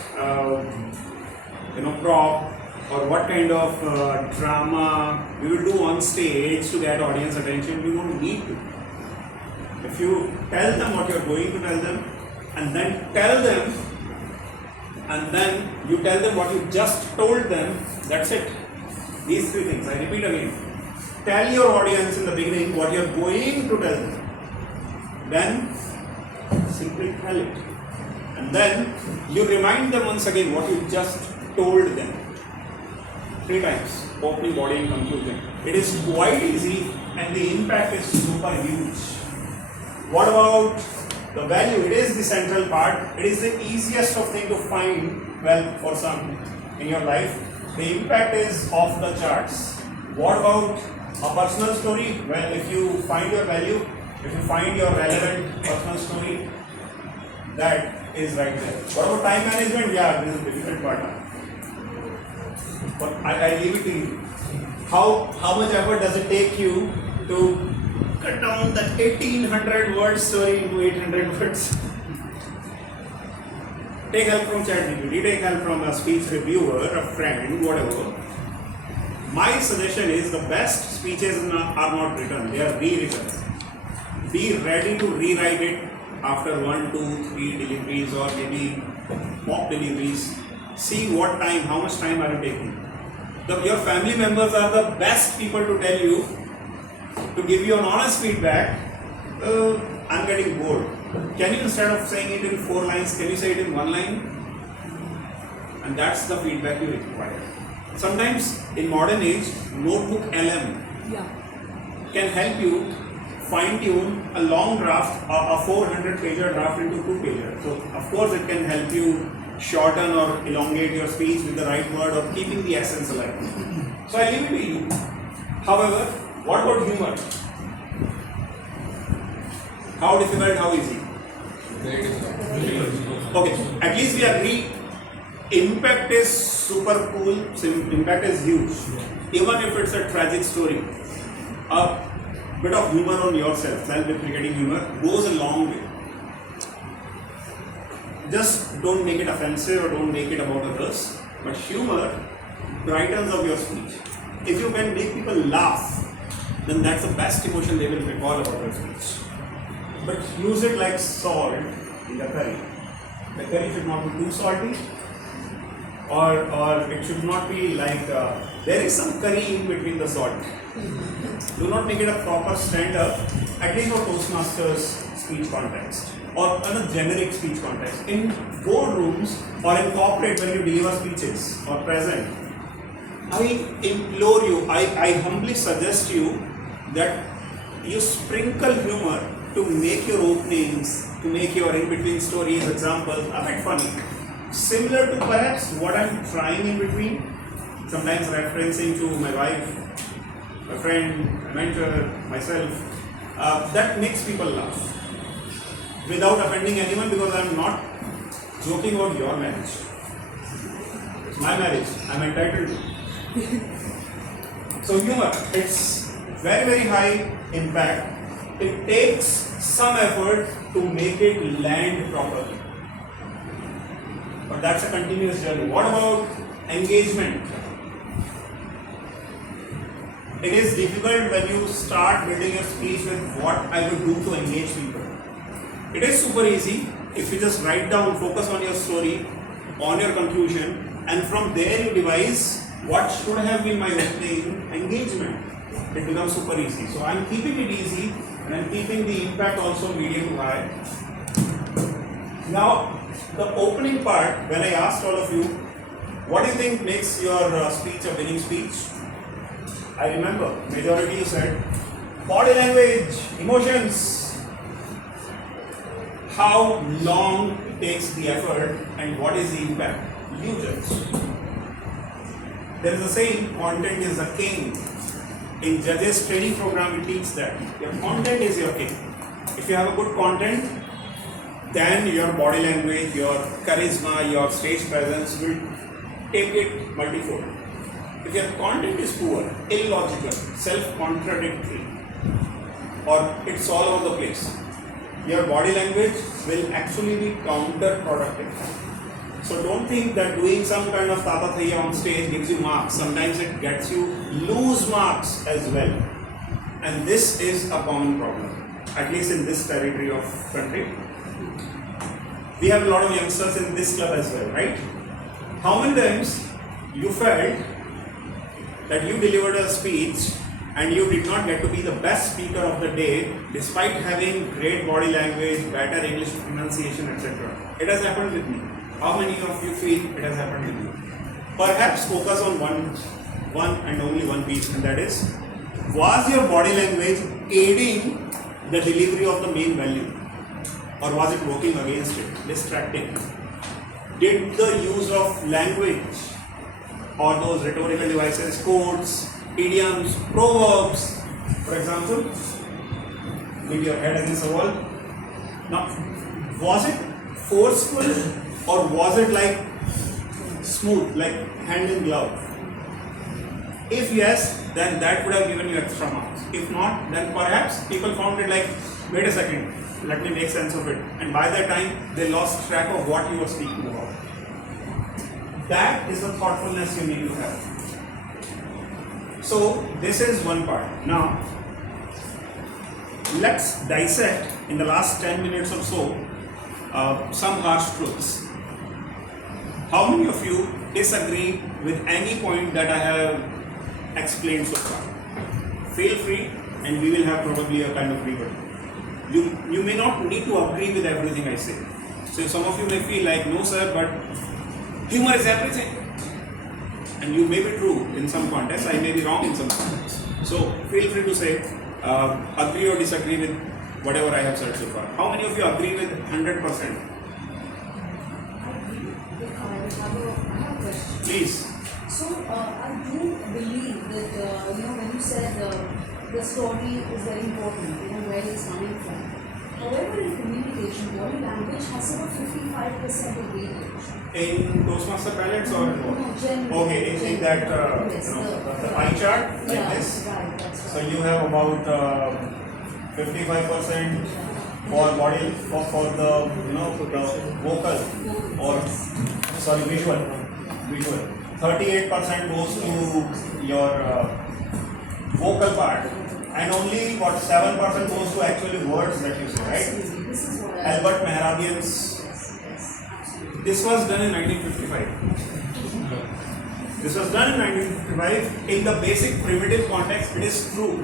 prop, or what kind of drama we will do on stage to get audience attention. We don't need to. If you tell them what you are going to tell them, and then you tell them what you just told them, that's it. These three things, I repeat again. Tell your audience in the beginning what you are going to tell them. Then simply tell it. And then you remind them once again what you just told them. 3 times, opening, body and conclusion. It is quite easy and the impact is super huge. What about the value? It is the central part. It is the easiest of thing to find, well, for some in your life. The impact is off the charts. What about a personal story? Well, if you find your value, if you find your relevant personal story, that is right there. What about time management? Yeah, this is a difficult part. But I leave it to you. How much effort does it take you to cut down that 1800 word story into 800 words? Take help from ChatGPT, take help from a speech reviewer, a friend, whatever. My suggestion is the best speeches are not written, they are rewritten. Be ready to rewrite it after 1, 2, 3 deliveries or maybe mock deliveries. See what time, how much time are you taking. Your family members are the best people to tell you, to give you an honest feedback. I'm getting bored. Can you, instead of saying it in 4 lines, can you say it in 1 line? And that's the feedback you require. Sometimes in modern age, notebook LM can help you fine tune a long draft, a 400 pager draft into 2 pager. So of course it can help you shorten or elongate your speech with the right word or keeping the essence alive. So I leave it to you. However, what about humor? How difficult, how easy? Very difficult. Okay, at least we agree. Impact is super cool, impact is huge. Even if it's a tragic story, a bit of humor on yourself, self-deprecating humor, goes a long way. Just don't make it offensive or don't make it about others, but humor brightens up your speech. If you can make people laugh, then that's the best emotion they will recall about your speech. But use it like salt in the curry. The curry should not be too salty, or it should not be like there is some curry in between the salt. Do not make it a proper stand-up, at least for Toastmasters speech context or in a generic speech context. In boardrooms or in corporate when you deliver speeches or present, I implore you, I humbly suggest you that you sprinkle humor to make your openings, to make your in-between stories, examples a bit funny. Similar to perhaps what I'm trying in between, sometimes referencing to my wife, my friend, my mentor, myself, that makes people laugh. Without offending anyone, because I'm not joking about your marriage. It's my marriage, I'm entitled to. So humor, it's very, very high impact. It takes some effort to make it land properly. But that's a continuous journey. What about engagement? It is difficult when you start building your speech with what I would do to engage people. It is super easy if you just write down, focus on your story, on your conclusion, and from there you devise what should have been my opening engagement. It becomes super easy. So I'm keeping it easy and I'm keeping the impact also medium to high. Now, the opening part, when I asked all of you, what do you think makes your speech a winning speech? I remember, majority you said, body language, emotions. How long it takes the effort and what is the impact? You judge. There is a saying, content is the king. In judges training program, we teach that. Your content is your king. If you have a good content, then your body language, your charisma, your stage presence will take it multifold. If your content is poor, illogical, self-contradictory, or it's all over the place, your body language will actually be counterproductive. So don't think that doing some kind of tapathaya on stage gives you marks. Sometimes it gets you lose marks as well. And this is a common problem, at least in this territory of country. We have a lot of youngsters in this club as well, right? How many times you felt that you delivered a speech and you did not get to be the best speaker of the day despite having great body language, better English pronunciation, etc.? It has happened with me. How many of you feel it has happened with you? Perhaps focus on one and only one piece, and that is, was your body language aiding the delivery of the main value, or was it working against it, distracting? Did the use of language or those rhetorical devices, quotes, idioms, proverbs, for example, with your head against the wall? Now, was it forceful or was it like smooth, like hand in glove? If yes, then that would have given you extra marks. If not, then perhaps people found it like, wait a second, let me make sense of it. And by that time, they lost track of what you were speaking about. That is the thoughtfulness you need to have. So, this is one part. Now, let's dissect in the last 10 minutes or so some harsh truths. How many of you disagree with any point that I have explained so far? Feel free, and we will have probably a kind of rebuttal. You may not need to agree with everything I say. So some of you may feel like, no sir, but humor is everything. And you may be true in some contexts, I may be wrong in some contexts. So feel free to say, agree or disagree with whatever I have said so far. How many of you agree with 100%? I have a question. Please. So I do believe that when you said the story is very important, where it's coming from. However, in communication, body language has about 55% of weightage. In Toastmaster balance or in what? No, generally. Okay, in that Yes, the pie chart like yeah, this. right, that's So right. you have about 55% for body for the the vocal or visual. 38% goes to your vocal part, and only 7% goes to actually words that you say, right? Absolutely. This is what I Albert Mehrabian's. Yes, absolutely. This was done in 1955. This was done in 1955. In the basic primitive context, it is true.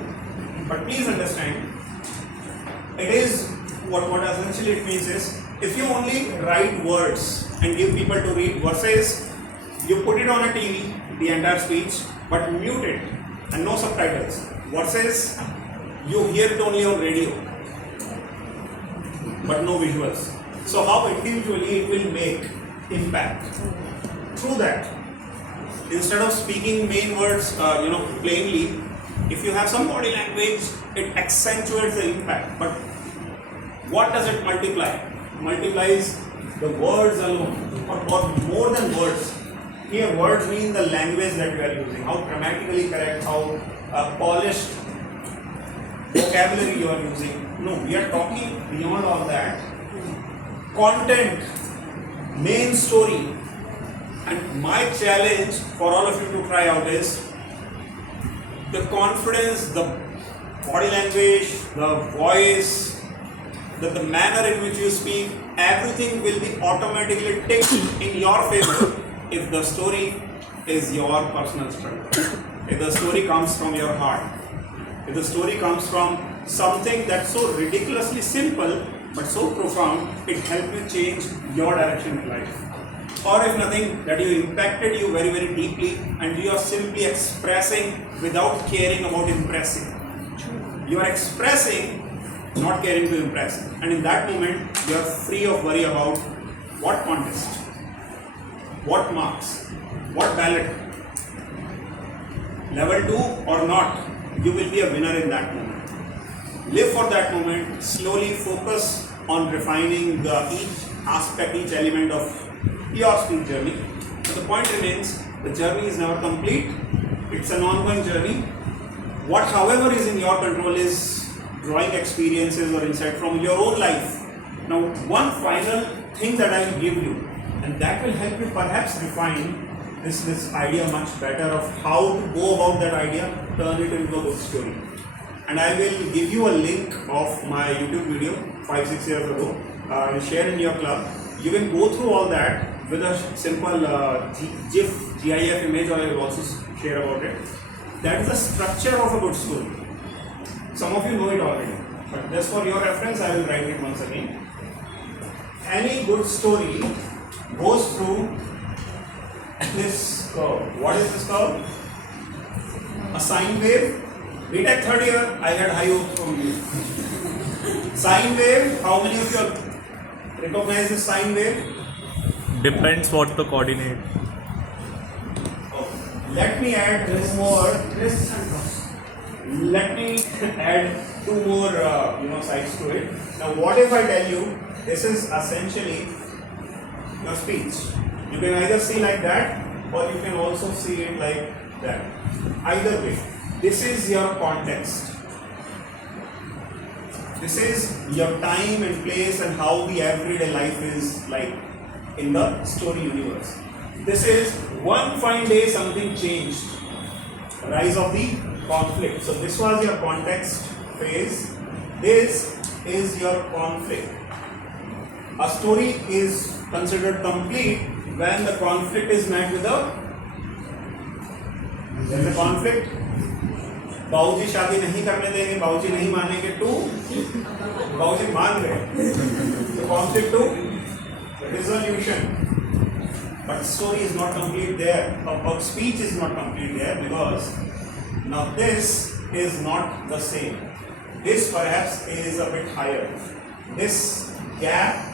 But please understand, it is what essentially it means is, if you only write words and give people to read versus you put it on a TV, the entire speech, but mute it and no subtitles, versus you hear it only on radio but no visuals. So how individually it will make impact? Through that, instead of speaking main words plainly, if you have some body language, it accentuates the impact. But what does it multiply? Multiplies the words alone, or more than words. Here words mean the language that we are using, how grammatically correct, how polished vocabulary you are using. No, we are talking beyond all that. Content, main story. And my challenge for all of you to try out is the confidence, the body language, the voice, the manner in which you speak, everything will be automatically ticked in your favor if the story is your personal struggle. If the story comes from your heart. If the story comes from something that's so ridiculously simple but so profound, it helped you change your direction in life. Or if nothing, that you impacted you very, very deeply and you are simply expressing without caring about impressing. You are expressing, not caring to impress. And in that moment, you are free of worry about what contest, what marks, what ballot, level 2 or not, you will be a winner in that moment. Live for that moment, slowly focus on refining each aspect, each element of your speech journey. But the point remains, the journey is never complete, it's an ongoing journey. What however is in your control is drawing experiences or insight from your own life. Now, one final thing that I will give you, and that will help you perhaps refine this idea much better of how to go about that idea, turn it into a good story. And I will give you a link of my YouTube video 5-6 years ago. I will share in your club. You can go through all that with a simple GIF image, or I will also share about it. That is the structure of a good story. Some of you know it already, but just for your reference, I will write it once again. Any good story goes through this curve. What is this curve? A sine wave. BTech third year, I had high hopes from you. Sine wave, how many of you recognize this sine wave? Depends what the coordinate. Let me add two more. Let me add two more sides to it. Now, what if I tell you this is essentially your speech? You can either see like that, or you can also see it like that. Either way, this is your context. This is your time and place and how the everyday life is like in the story universe. This is one fine day something changed. Rise of the conflict. So this was your context phase. This is your conflict. A story is considered complete when the conflict is met with a conflict. बाबूजी शादी नहीं करने देंगे, बाबूजी नहीं मानेंगे to बाबूजी मान गए. So conflict to resolution. But story is not complete there, or speech is not complete there, because now this is not the same. This perhaps is a bit higher. This gap,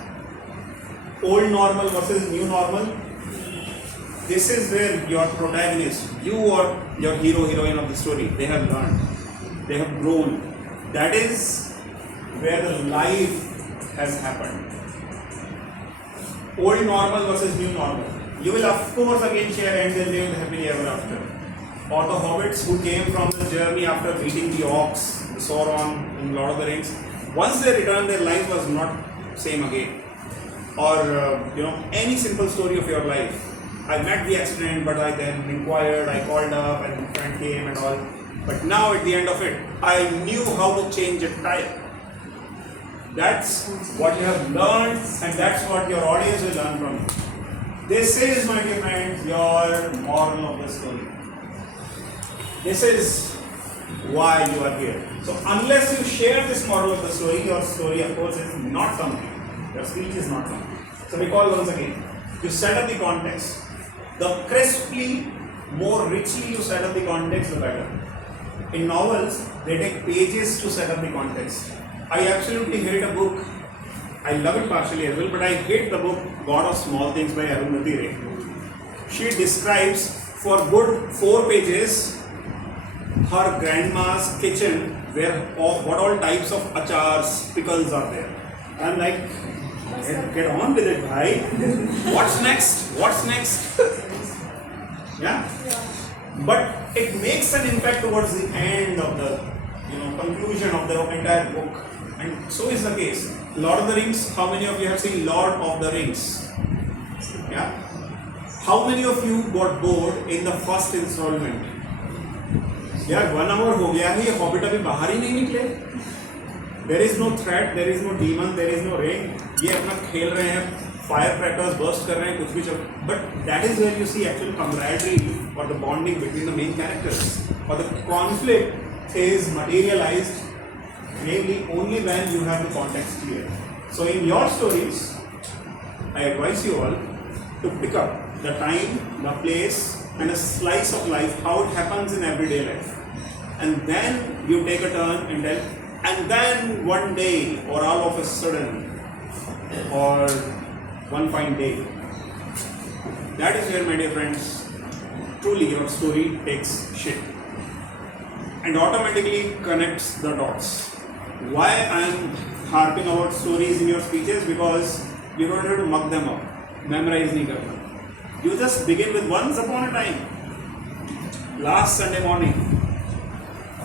old normal versus new normal, this is where your protagonist, you or your hero, heroine of the story, they have learned, they have grown. That is where the life has happened. Old normal versus new normal. You will of course again share ends and live happily ever after. Or the hobbits who came from the journey after beating the orcs, the Sauron in Lord of the Rings, once they returned, their life was not same again. Or any simple story of your life. I met the accident, but I then inquired, I called up, and the friend came and all. But now at the end of it, I knew how to change a tire. That's what you have learned, and that's what your audience will learn from you. This is, my dear friends, your moral of the story. This is why you are here. So unless you share this moral of the story, your story of course is not complete. Your speech is not complete. So recall once again, you set up the context. The crisply, more richly you set up the context, the better. In novels, they take pages to set up the context. I absolutely hate a book. I love it partially as well, but I hate the book God of Small Things by Arundhati Ray. She describes for good 4 pages her grandma's kitchen, where what all types of achars, pickles are there. I'm like, get on with it, bhai. What's next? What's next? Yeah? But it makes an impact towards the end of the conclusion of the entire book. And so is the case. Lord of the Rings, how many of you have seen Lord of the Rings? Yeah? How many of you got bored in the first installment? यार 1 hour हो गया है, ये hobbit अभी बाहर ही नहीं निकले. There is no threat, there is no demon, there is no rain. ये अपना खेल रहे हैं, firecrackers burst कर रहे हैं, कुछ भी चल. But that is where you see actual camaraderie or the bonding between the main characters. Or the conflict is materialized mainly only when you have the context clear. So in your stories, I advise you all to pick up the time, the place, and a slice of life, how it happens in everyday life. And then you take a turn and tell, and then one day, or all of a sudden, or one fine day. That is where, my dear friends, truly your story takes shape and automatically connects the dots. Why I am harping about stories in your speeches? Because you don't have to mug them up, memorize nahi karna. You just begin with once upon a time. Last Sunday morning,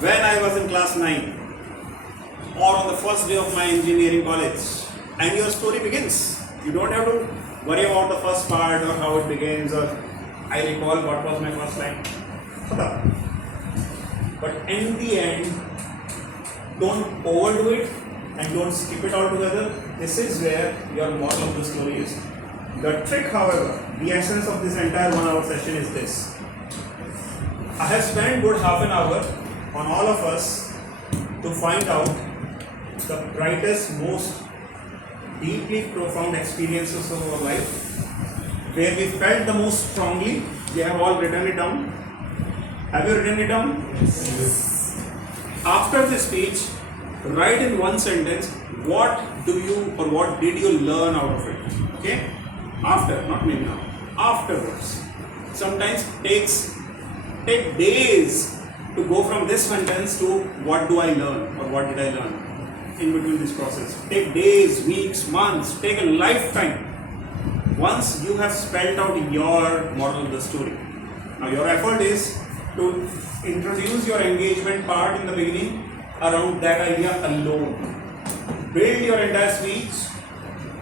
when I was in class 9, or on the first day of my engineering college, and your story begins. You don't have to worry about the first part or how it begins or I recall what was my first line. But in the end, don't overdo it and don't skip it altogether. This is where your moral of the story is. The trick, however, the essence of this entire 1 hour session is this. I have spent good half an hour on all of us to find out the brightest, most deeply profound experiences of our life, where we felt the most strongly. We have all written it down. Have you written it down? Yes. After this speech, write in one sentence what did you learn out of it. Okay? After, not maybe now. Afterwards. Sometimes take days to go from this sentence to what do I learn or what did I learn in between this process. Take days, weeks, months, take a lifetime. Once you have spelled out your moral of the story. Now your effort is to introduce your engagement part in the beginning around that idea alone. Build your entire speech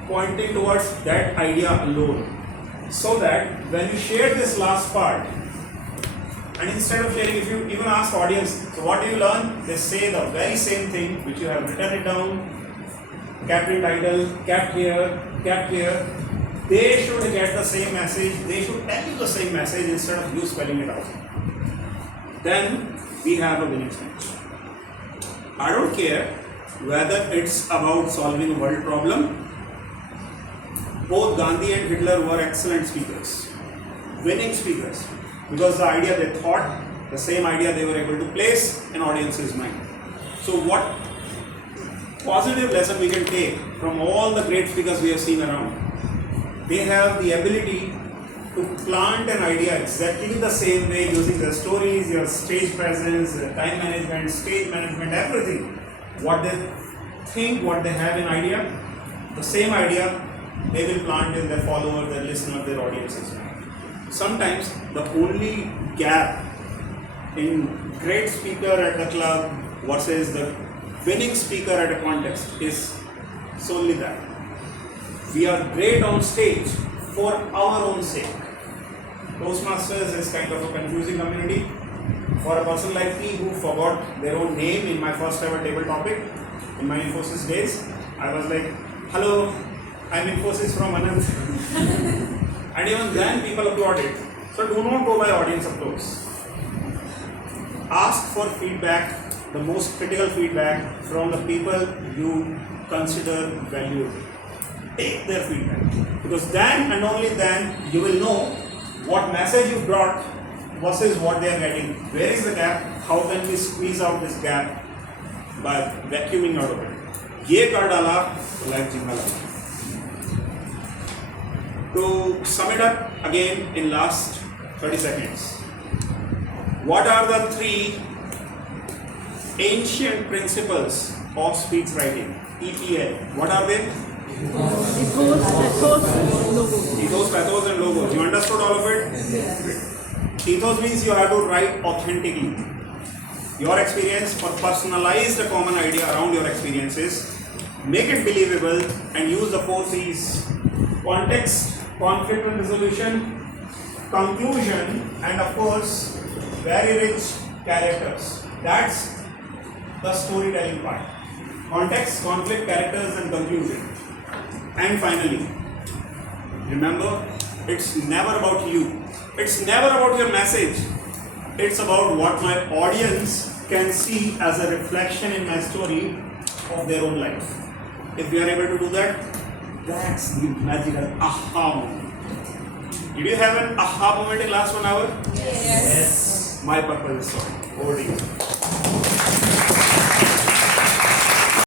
pointing towards that idea alone. So that when you share this last part, and instead of sharing, if you even ask audience, so what do you learn? They say the very same thing which you have written it down, kept in title, kept here. They should get the same message, they should tell you the same message instead of you spelling it out. Then we have a winning speech. I don't care whether it's about solving a world problem. Both Gandhi and Hitler were excellent speakers, winning speakers, because the idea they thought, the same idea they were able to place in audience's mind. So what positive lesson we can take from all the great speakers we have seen around? They have the ability to plant an idea exactly the same way using their stories, your stage presence, their time management, stage management, everything. What they think, what they have in idea, the same idea they will plant in their followers, their listeners, their audiences. Sometimes the only gap in great speaker at the club versus the winning speaker at a contest is solely that. We are great on stage for our own sake. Toastmasters is kind of a confusing community. For a person like me who forgot their own name in my first ever table topic in my Infosys days, I was like, hello, I'm Infosys from Anant. And even then people applauded. So do not go by audience applause. Ask for feedback, the most critical feedback from the people you consider valuable. Take their feedback, because then and only then you will know what message you brought versus what they are getting. Where is the gap? How can we squeeze out this gap by vacuuming out of it? ये कर डाला तो life जिंदा लगा. To sum it up again in last 30 seconds, what are the 3 ancient principles of speech writing? EPL. What are they? Ethos, logos. Ethos, pathos, and logos. You understood all of it? Yes. Ethos means you have to write authentically. Your experience, or personalize the common idea around your experiences, make it believable, and use the 4 C's: context, conflict and resolution, conclusion, and of course, very rich characters. That's the storytelling part. Context, conflict, characters, and conclusion. And finally, remember, it's never about you. It's never about your message. It's about what my audience can see as a reflection in my story of their own life. If we are able to do that, that's the magical aha moment. Did you have an aha moment in last 1 hour? Yes. My purpose is solved. Over to you.